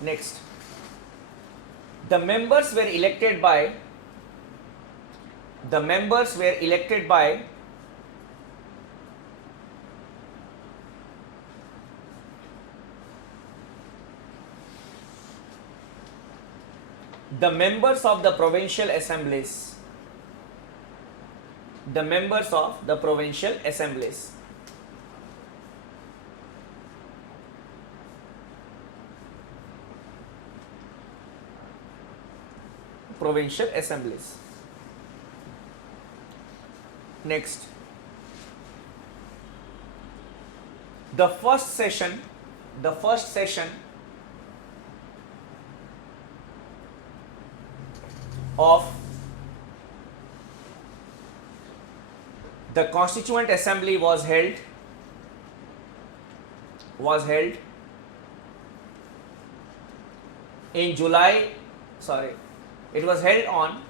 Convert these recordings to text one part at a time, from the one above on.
Next, the members were elected by the members were elected by the members of the provincial assemblies. The members of the provincial assemblies. Provincial assemblies. Next, the first session of the Constituent Assembly was held in July, it was held on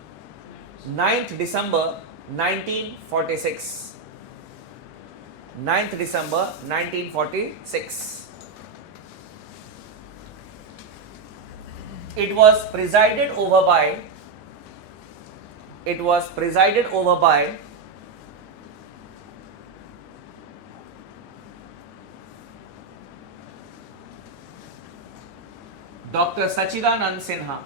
9th December 1946. 9th December 1946. It was presided over by Dr. Sachidanand Sinha.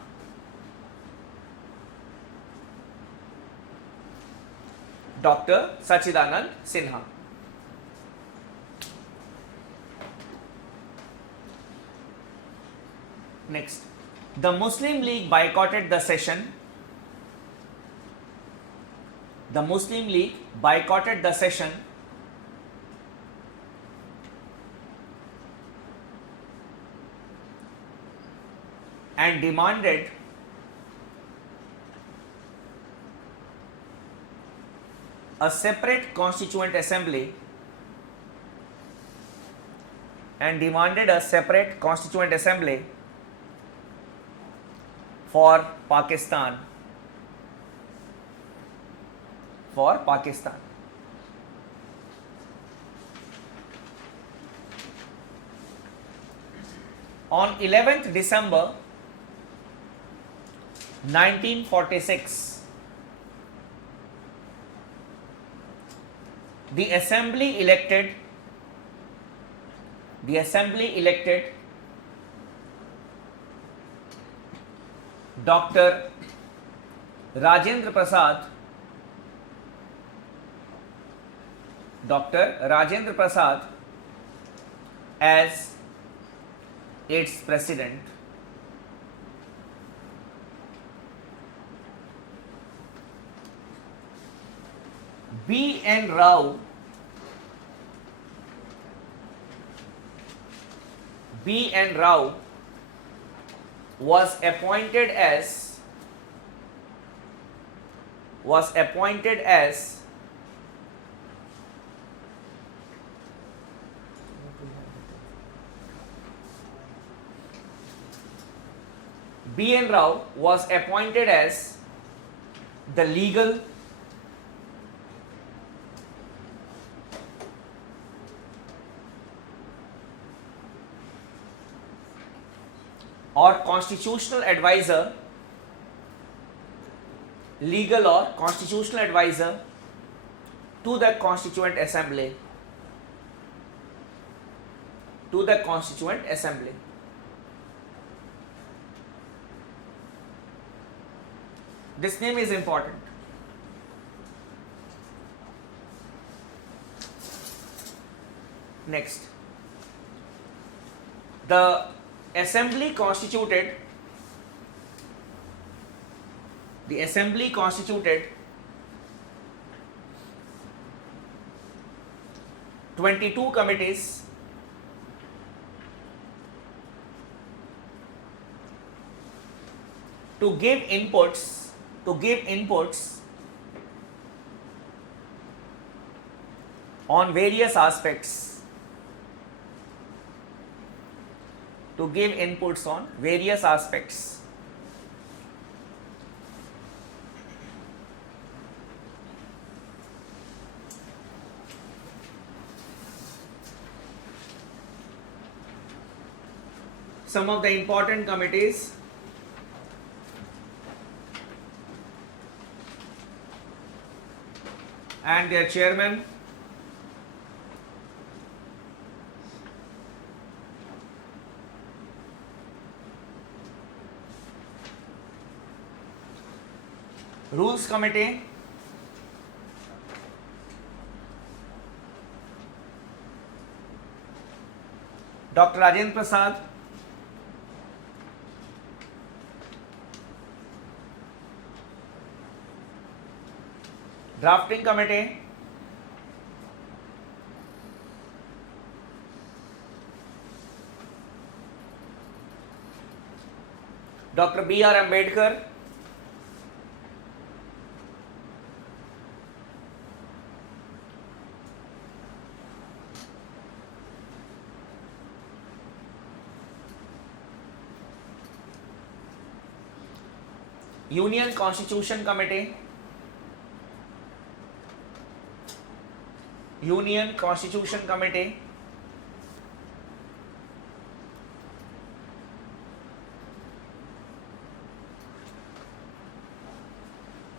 Dr. Sachidanand Sinha. Next, the Muslim League boycotted the session. The Muslim League boycotted the session and demanded a separate constituent assembly for Pakistan. On 11th December 1946, the assembly elected Dr. Rajendra Prasad as its president. B. N. Rao was appointed as the legal or constitutional advisor to the Constituent Assembly. This name is important. Next, the assembly constituted 22 committees to give inputs on various aspects. some of the important committees and their chairman. Rules Committee, Dr. Rajendra Prasad, Drafting Committee, Dr. B.R. Ambedkar, Union Constitution Committee, Union Constitution Committee,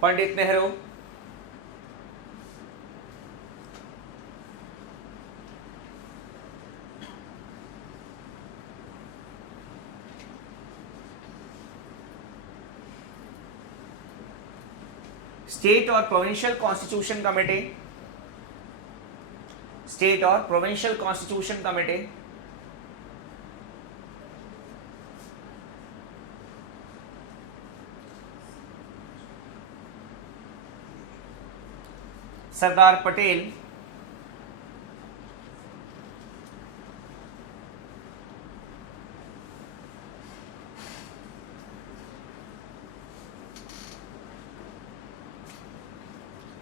Pandit Nehru, State or Provincial Constitution Committee, State or Provincial Constitution Committee, Sardar Patel,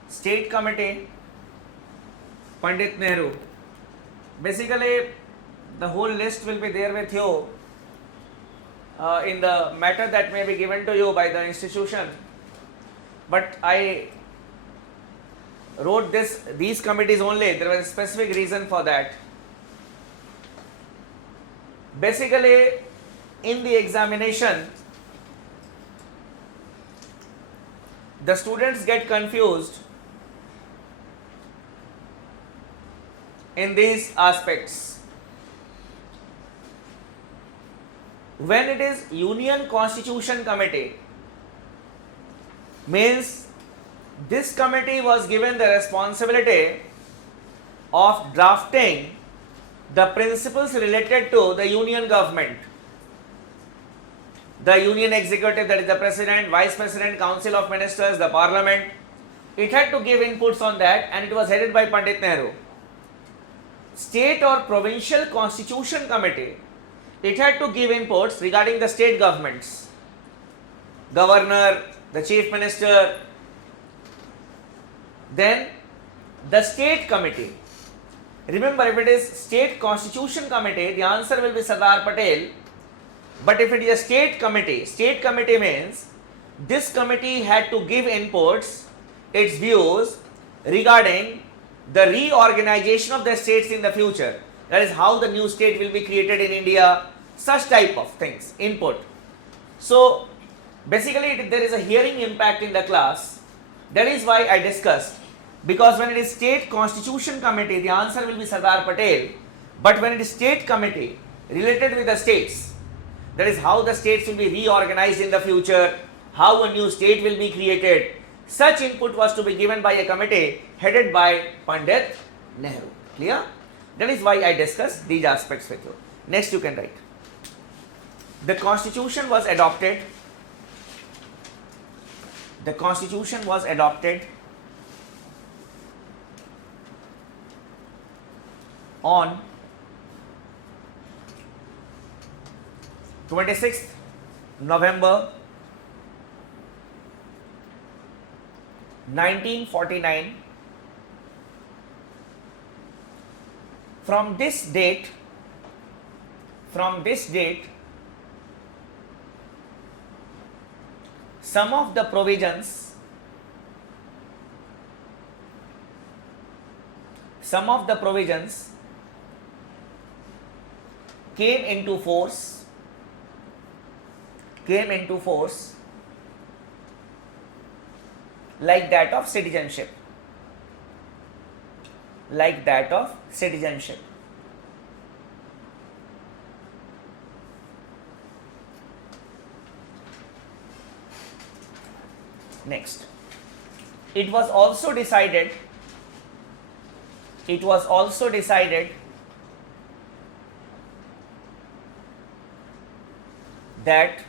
State Committee, Pandit Nehru. Basically, the whole list will be there with you in the matter that may be given to you by the institution. But I wrote these committees only. There was a specific reason for that. Basically, in the examination, the students get confused in these aspects. When it is Union Constitution Committee, means this committee was given the responsibility of drafting the principles related to the union government. The union executive, that is the president, vice president, council of ministers, the parliament, it had to give inputs on that, and it was headed by Pandit Nehru. State or Provincial Constitution Committee, it had to give inputs regarding the state governments, governor, the chief minister. Then the State Committee. Remember, if it is State Constitution Committee, the answer will be Sardar Patel. But if it is a State Committee means this committee had to give inputs, its views regarding the reorganization of the states in the future. That is how the new state will be created in India, such type of things, input. So basically there is a hearing impact in the class. That is why I discussed, because when it is State Constitution Committee, the answer will be Sardar Patel. But when it is State Committee related with the states, that is how the states will be reorganized in the future, how a new state will be created. Such input was to be given by a committee headed by Pandit Nehru. Clear? That is why I discussed these aspects with you. Next you can write. The Constitution was adopted. The Constitution was adopted on 26th November 1949. From this date, some of the provisions came into force came into force like that of citizenship. Like that of citizenship. Next, it was also decided that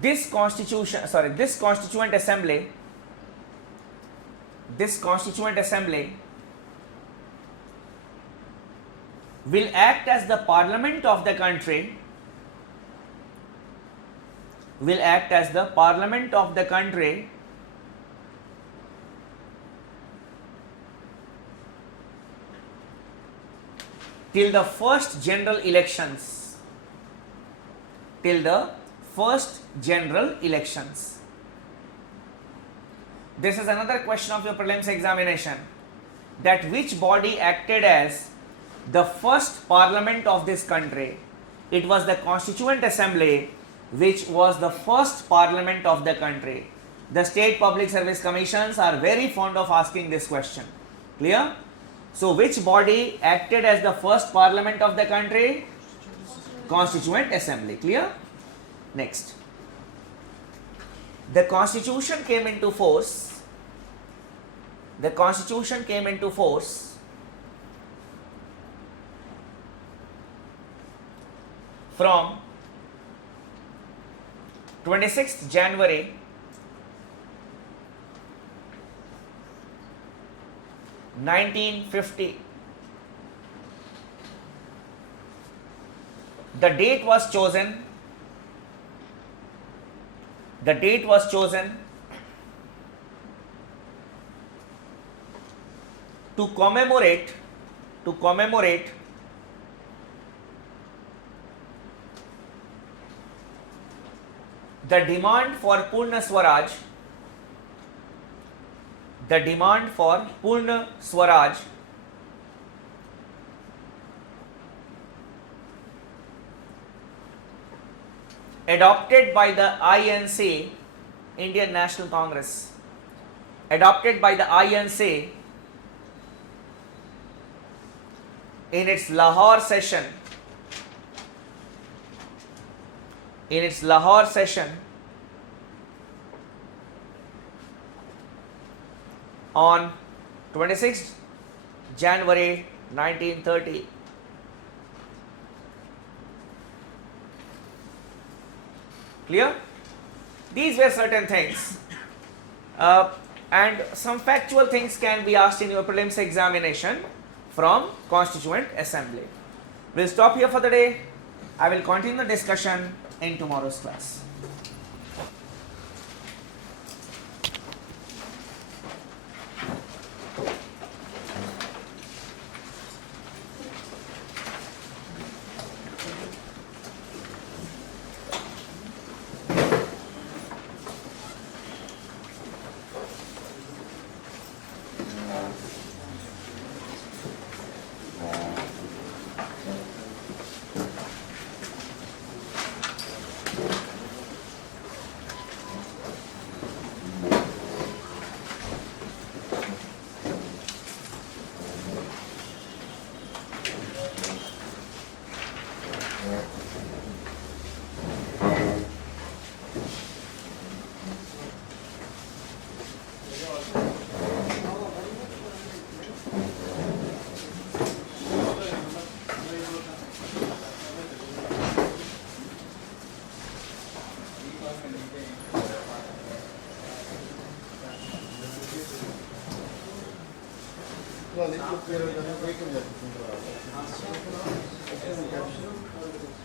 this constituent assembly will act as the parliament of the country, till the first general elections. This is another question of your prelims examination, that which body acted as the first parliament of this country. It was the Constituent Assembly which was the first parliament of the country. The state public service commissions are very fond of asking this question. Clear? So which body acted as the first parliament of the country? Constituent Assembly. Clear? Next, the constitution came into force from 26th January 1950. The date was chosen to commemorate the demand for Purna Swaraj adopted by the INC, Indian National Congress, adopted by the INC in its Lahore session on 26th January 1930. Clear? These were certain things, and some factual things can be asked in your prelims examination from Constituent Assembly. We'll stop here for the day. I will continue the discussion in tomorrow's class. Lecture1